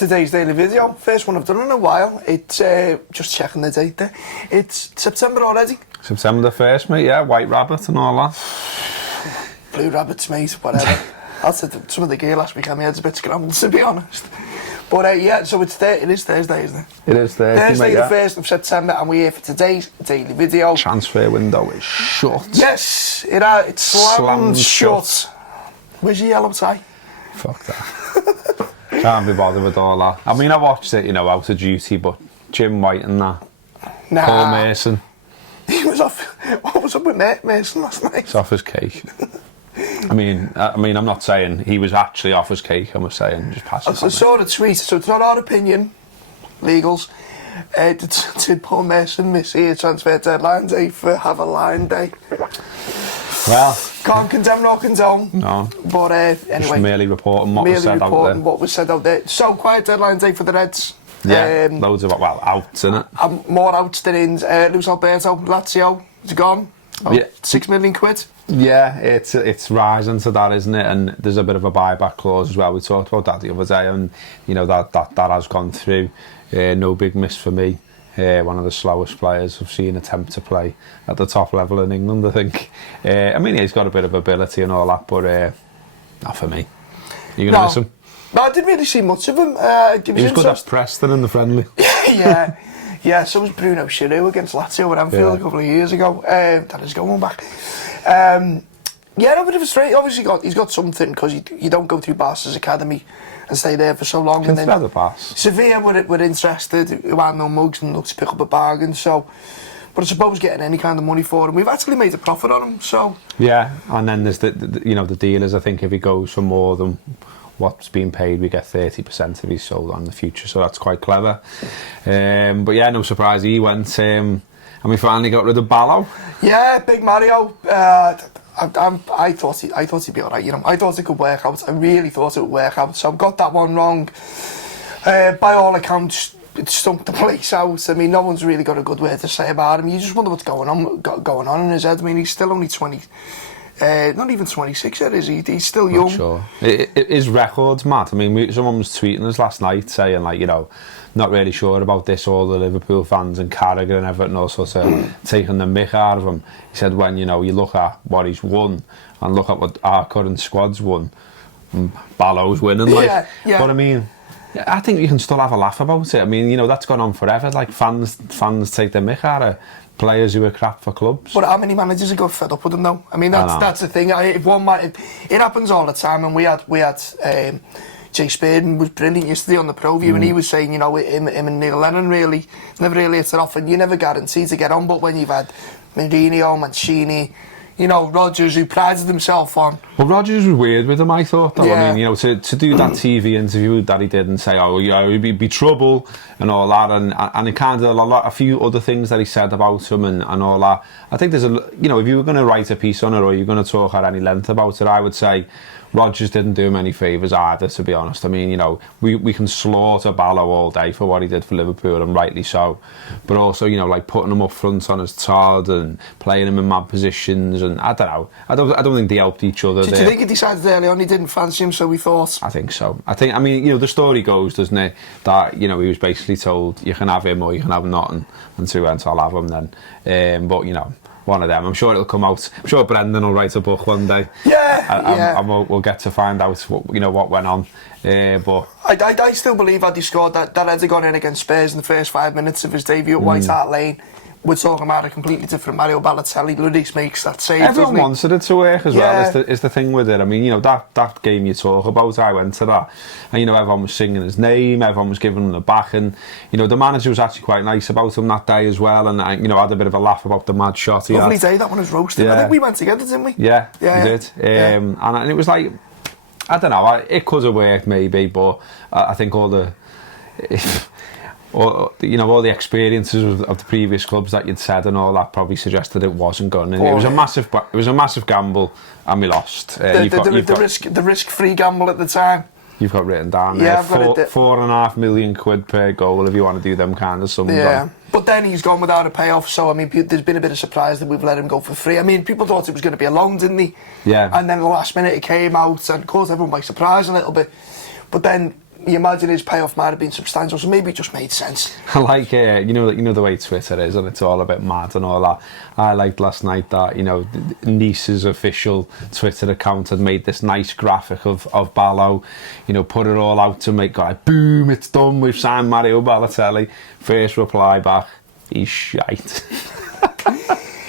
today's daily video. First one I've done in a while. It's just checking the date there. It's September already. September the 1st, mate, yeah. White Rabbit and all that. Blue Rabbits, mate, whatever. I said some of the gear last week, my head's a bit scrambled, to be honest. But yeah, so it is Thursday, isn't it? It is Thursday, Thursday, mate, the 1st of September, and we're here for today's daily video. Transfer window is shut. Yes, it's slammed shut. Where's your yellow tie? Fuck that. Can't be bothered with all that. I mean, I watched it, out of duty, but Jim White and that. Nah. Paul Mason. He was off. What was up with Mason last night? He's off his cake. I mean, I'm not saying he was actually off his cake. I'm saying just pass it. I saw the tweet, so it's not our opinion, legals. Did Paul Mason miss here transfer deadline day for Have a Line Day? Well, can't condemn nor condone. No. But anyway, just merely reporting what was said out there. What was said out there. So quiet deadline day for the Reds. Yeah, loads of outs in it. More outs than ins. Luis Alberto, Lazio, is gone. Yeah. £6 million. Yeah, it's rising to that, isn't it? And there's a bit of a buyback clause as well. We talked about that the other day, and that has gone through. No big miss for me. One of the slowest players I've seen attempt to play at the top level in England, I think. I mean, he's got a bit of ability and all that, but not for me. You gonna miss him? No, I didn't really see much of him. He was good at Preston in the friendly. Yeah, so was Bruno Chiru against Lazio at Anfield a couple of years ago. That is going back. No, but it was straight. Obviously, he's got something, because you don't go through Barca's academy and stay there for so long. And then the pass. Sevilla were interested, who had no mugs and looked to pick up a bargain. So, but I suppose getting any kind of money for him, we've actually made a profit on him. So yeah, and then there's the dealers. I think if he goes for more than what's being paid, we get 30% if he's sold on in the future, so that's quite clever. But yeah, no surprise he went, and we finally got rid of Ballo. Yeah, big Mario. I thought he'd be alright, I thought it could work out. I really thought it would work out, so I've got that one wrong. By all accounts, it stunk the place out. I mean, no one's really got a good word to say about him. You just wonder what's going on in his head. I mean, he's still only 20. Not even 26 yet, is he? He's still young. Not sure. His record's mad. I mean, someone was tweeting us last night saying, not really sure about this, all the Liverpool fans and Carragher and Everton all sorts of taking the mick out of him. He said when, you look at what he's won and look at what our current squad's won, Ballo's winning, Yeah. But I mean, I think you can still have a laugh about it. I mean, that's gone on forever. Fans take the mick out of players who are crap for clubs. But how many managers have got fed up with them though? I mean, that's the thing. If one man, it happens all the time, and we had Jay Spearden was brilliant yesterday on the ProView, and he was saying, him and Neil Lennon really never really hit it off, and you're never guaranteed to get on. But when you've had Mourinho, Mancini, Rodgers, who prided himself on. Well, Rodgers was weird with him, I thought, though. Yeah. I mean, to do that TV interview that he did and say, it'd be trouble and all that, and it kind of a few other things that he said about him and all that. I think there's if you were going to write a piece on it or you're going to talk at any length about it, I would say Rodgers didn't do him any favours either, to be honest. I mean, we can slaughter Ballo all day for what he did for Liverpool, and rightly so. But also, putting him up front on his Todd and playing him in mad positions, and I don't know. I don't think they helped each other. Do you think he decided early on he didn't fancy him, so we thought? I think so. I mean, the story goes, doesn't it, that, he was basically told, you can have him or you can have nothing, and so he went, I'll have him then. But, one of them. I'm sure it'll come out. I'm sure Brendan will write a book one day. And we'll get to find out what went on. But I still believe had he scored that had gone in against Spurs in the first 5 minutes of his debut at White Hart Lane, we're talking about a completely different Mario Balotelli. Lloris makes that save. Everyone wanted it to work as well. Is the thing with it. I mean, that game you talk about, I went to that, and everyone was singing his name, everyone was giving him the back, and the manager was actually quite nice about him that day as well, and had a bit of a laugh about the mad shot he Lovely had. Day, that one was roasted. I think we went together, didn't we? Yeah, we did. And it was like, I don't know, it could have worked maybe, but I think all the all the experiences of the previous clubs that you'd said and all that probably suggested it wasn't going. And it was a massive gamble, and we lost. The risk-free gamble at the time. You've got written down there. £4.5 million per goal if you want to do them kind of sums. Yeah. But then he's gone without a payoff, so I mean, there's been a bit of surprise that we've let him go for free. I mean, people thought it was going to be a loan, didn't they? Yeah. And then at the last minute it came out and caused everyone by surprise a little bit. But then you imagine his payoff might have been substantial, so maybe it just made sense. I like, you know the way Twitter is, and it's all a bit mad and all that. I liked last night that, you know, Nice's official Twitter account had made this nice graphic of Ballo, you know, put it all out to make, like, boom, it's done, we've signed Mario Balotelli. First reply back, he's shite.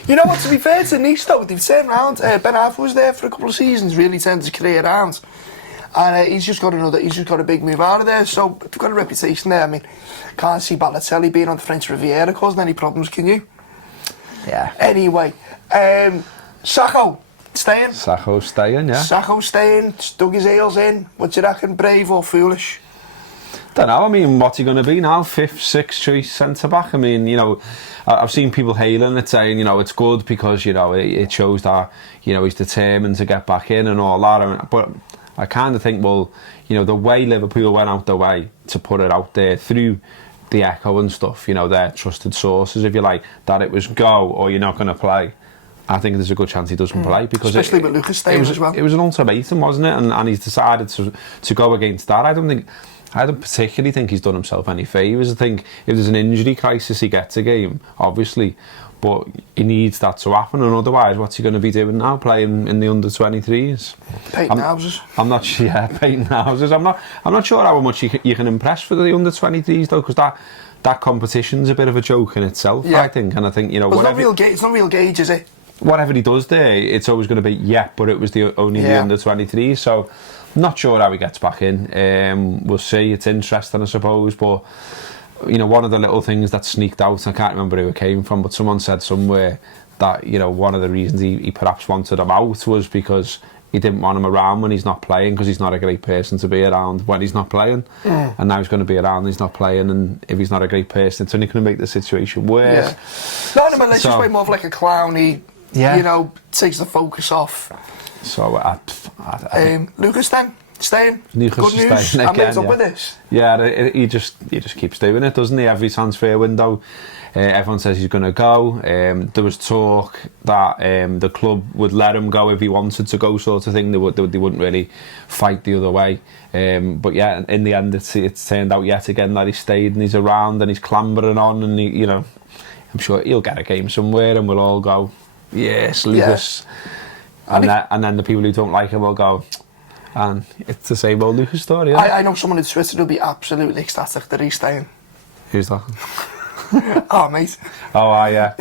You know what, to be fair to Nice though, they've turned around. Ben Arfa was there for a couple of seasons, really turned his career around. And he's just got a big move out of there, so they've got a reputation there. I mean, can't see Balotelli being on the French Riviera causing any problems, can you? Yeah. Anyway, Sakho, staying? Sakho staying, yeah. Sakho staying, dug his heels in. What do you reckon, brave or foolish? Don't know, I mean, what's he going to be now? 5th, 6th choice centre-back? I mean, you know, I've seen people hailing it, saying, you know, it's good because, you know, it shows that, you know, he's determined to get back in and all that. But I kind of think, well, you know, the way Liverpool went out their way to put it out there through the Echo and stuff, you know, their trusted sources, if you like, that it was go or you're not going to play. I think there's a good chance he doesn't play because especially with Lucas staying as well. It was an ultimatum, wasn't it? And he's decided to go against that. I don't particularly think he's done himself any favours. I think if there's an injury crisis, he gets a game, obviously. But he needs that to happen, and otherwise, what's he going to be doing now? Playing in the under-23s? Painting houses. I'm not sure. Yeah, painting houses. I'm not sure how much you can impress for the under-23s though, because that competition's a bit of a joke in itself. Yeah. I think, and I think, you know, it's not real gauge, is it? Whatever he does there, it's always going to be but it was only the under-23s. So, I'm not sure how he gets back in. We'll see. It's interesting, I suppose, but. You know, one of the little things that sneaked out, I can't remember who it came from, but someone said somewhere that, you know, one of the reasons he perhaps wanted him out was because he didn't want him around when he's not playing, because he's not a great person to be around when he's not playing. And now he's going to be around, he's not playing, and if he's not a great person, it's only going to make the situation worse. Yeah. No, let's just way more of like a clown. He, you know, takes the focus off. So, I Lucas then? Staying? Lucas good news. Staying again, up with this. Yeah, he just keeps doing it, doesn't he? Every transfer window, everyone says he's going to go. There was talk that the club would let him go if he wanted to go, sort of thing. They wouldn't really fight the other way. But yeah, in the end, it's turned out yet again that he stayed and he's around and he's clambering on, and you know, I'm sure he'll get a game somewhere, and we'll all go, yes, Lucas. Yeah. And then the people who don't like him will go. And it's the same old Lucas story. I know someone on Twitter who'll be absolutely ecstatic that he's staying. Who's that? Oh, mate. Oh, yeah.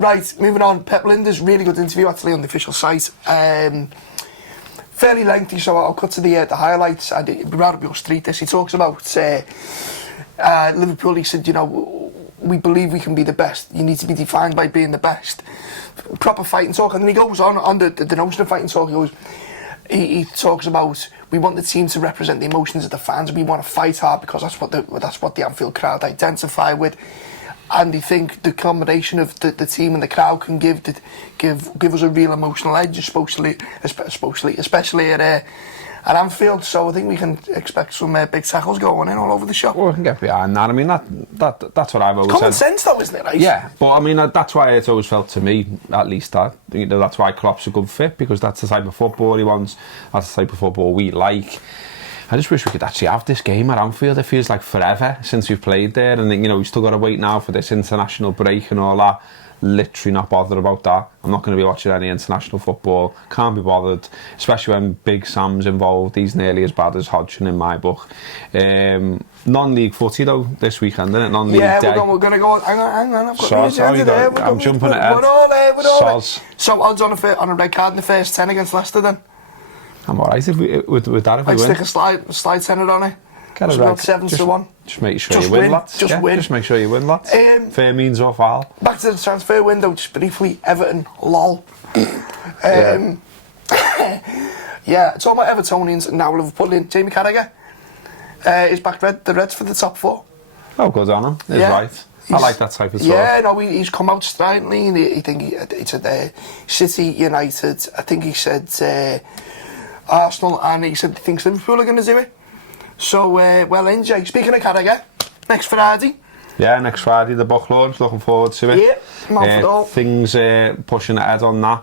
Right, moving on. Pep Lijnders, really good interview actually on the official site. Fairly lengthy, so I'll cut to the highlights. And it'd be right up your street. This he talks about Liverpool. He said, you know, we believe we can be the best. You need to be defined by being the best. Proper fighting talk, and then he goes on the notion of fighting talk. He goes. He talks about we want the team to represent the emotions of the fans. We want to fight hard because that's what the Anfield crowd identify with, and they think the combination of the team and the crowd can give us a real emotional edge, especially at Anfield. So I think we can expect some big tackles going in all over the shop. Well, we can get behind that. I mean, that's what I've always common said. sense, though, isn't it? Right? Yeah, but I mean, that's why it's always felt to me, at least, that, you know, that's why Klopp's a good fit, because that's the type of football he wants. That's the type of football we like. I just wish we could actually have this game at Anfield. It feels like forever since we've played there, and you know, we've still got to wait now for this international break and all that. Literally not bothered about that. I'm not going to be watching any international football. Can't be bothered, especially when Big Sam's involved. He's nearly as bad as Hodgson in my book. Non-league footy though this weekend, isn't it? Non-league day. We're going to go on. Hang on. I've got I'm jumping ahead. We're all there. So odds on a red card in the first 10 against Leicester then? I'm alright with that if we win. I'd stick a slide tenner on it. Get it about 7-1. Just make sure you win, lads. Just make sure you win, lads. Fair means or foul. Back to the transfer window, just briefly. Everton, lol. Yeah, it's all about Evertonians and now Liverpool. Jamie Carragher is back the Reds for the top 4. Oh, good on him. He's right. I like that type of talk. Yeah, no, he's come out stridently. And he said City, United. I think he said Arsenal, and he said he thinks Liverpool are going to do it. So, well in, Jay. Speaking of Carragher, next Friday. Yeah, next Friday, the book launch. Looking forward to it. Yeah, things pushing ahead on that.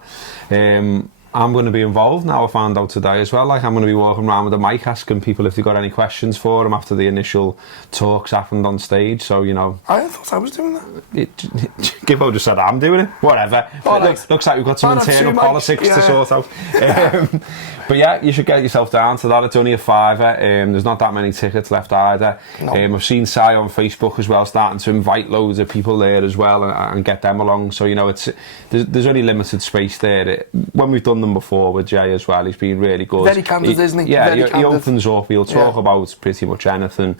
I'm going to be involved now. I found out today as well. Like, I'm going to be walking around with a mic asking people if they've got any questions for them after the initial talks happened on stage. So, you know. I thought I was doing that. Gibbo just said I'm doing it. Whatever. Looks like we've got some internal politics to sort out. But yeah, you should get yourself down to that. It's only a £5. There's not that many tickets left either. No. I've seen Si on Facebook as well starting to invite loads of people there as well and get them along. So, you know, there's only limited space there. When we've done them before with Jay as well, he's been really good. Very candid, isn't he? Yeah, he opens up. He'll talk about pretty much anything.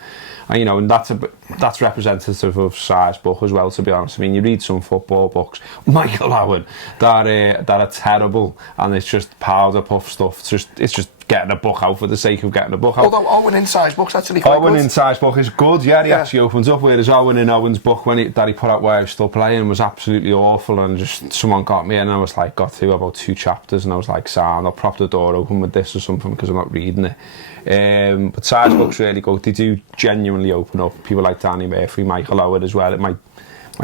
And, you know, and that's representative of Si's book as well, to be honest. I mean, you read some football books, Michael Owen, that are terrible, and it's just powder puff stuff. It's just getting a book out for the sake of getting a book out. Although Owen in Si's book's actually quite good. Owen in Si's book is good, yeah, he actually opens up, whereas Owen in Owen's book, that he put out where I was still playing, was absolutely awful, and just someone got me in, and I was like, got through about 2 chapters, and I was like, Sam, I'll prop the door open with this or something, because I'm not reading it. But Si's book's really good. They do genuinely open up. People like Danny Murphy, Michael Owen as well. It might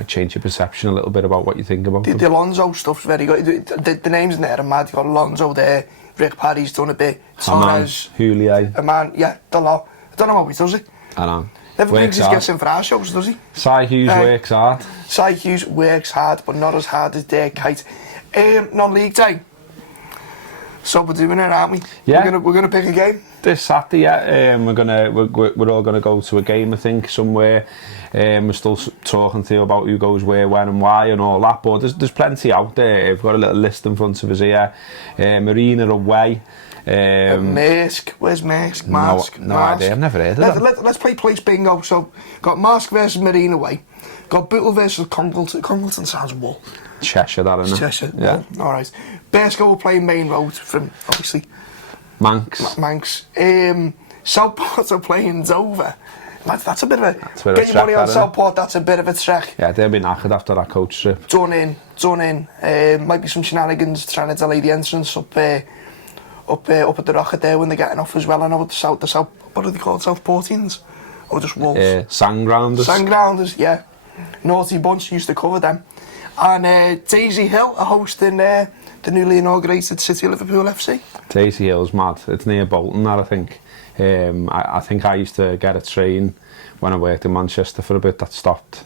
change your perception a little bit about what you think about them. The Alonso stuff's very good. The names in there are mad. You've got Alonso there, Rick Paddy's done a bit, Torres, Juliet. A man, yeah, don't know. I don't know how he does it. I know. Never brings his guests in for our shows, does he? Si Hughes works hard. Si Hughes works hard, but not as hard as Derek Kite. Non-league day. So we're doing it, aren't we? Yeah. We're gonna pick a game. This Saturday, yeah. We're all gonna go to a game, I think, somewhere. We're still talking to you about who goes where, when, and why, and all that. But there's plenty out there. We've got a little list in front of us here. Marina away. Maersk. Where's Maersk? No idea. I've never heard of that. Let's play place bingo. So got Maersk versus Marina away. Got Bootle versus Congleton. Congleton sounds wall. Cheshire, that isn't it? Cheshire. Yeah. All right. Bearscough will play Main Road from obviously Manx. Southport are playing Dover. That's a bit of a get your money on Southport. That's a bit of a trek. Yeah, they'll be knackered after that coach trip. Done in. Might be some shenanigans trying to delay the entrance up at the Rocket there when they're getting off as well. I know the South. What are they called? Southportians or just Wolves? Sandgrounders. Sandgrounders, yeah. Naughty bunch, used to cover them. And Daisy Hill are hosting the newly inaugurated City Liverpool FC. Daisy Hill's mad. It's near Bolton, that I think. I think I used to get a train when I worked in Manchester for a bit that stopped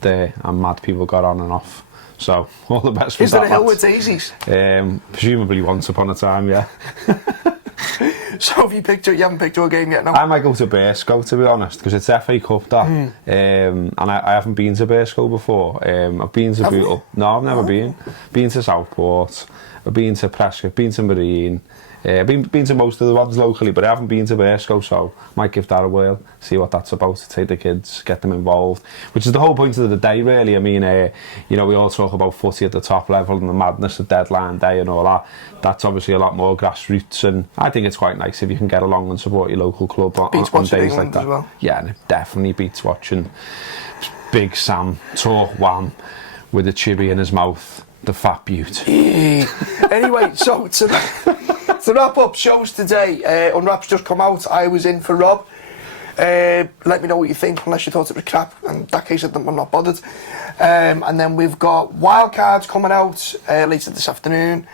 there, and mad people got on and off. So all the best for that. Is there a hill with daisies? Presumably once upon a time, yeah. So have you haven't picked your game yet, no? I might go to Bearscough, to be honest, because it's FA Cup that. And I haven't been to Bearscough before. I've been to Bootle. No, I've never been. Been to Southport. I've been to Prescott. Been to Marine. Been to most of the ones locally, but I haven't been to Bearscough, so might give that a whirl, see what that's about, take the kids, get them involved, which is the whole point of the day, really. I mean, you know, we all talk about footy at the top level and the madness of deadline day and all that. That's obviously a lot more grassroots, and I think it's quite nice if you can get along and support your local club on days like that. Well. Yeah, and it definitely beats watching Big Sam talk wham with a chibi in his mouth, the fat beaut. Anyway, so to wrap up shows today, Unwrap's just come out. I was in for Rob. Let me know what you think, unless you thought it was crap. In that case, I'm not bothered. And then we've got Wildcards coming out later this afternoon.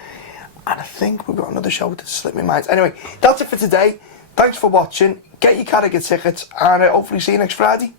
And I think we've got another show that slipped my mind. Anyway, that's it for today. Thanks for watching. Get your Carragher tickets, and hopefully see you next Friday.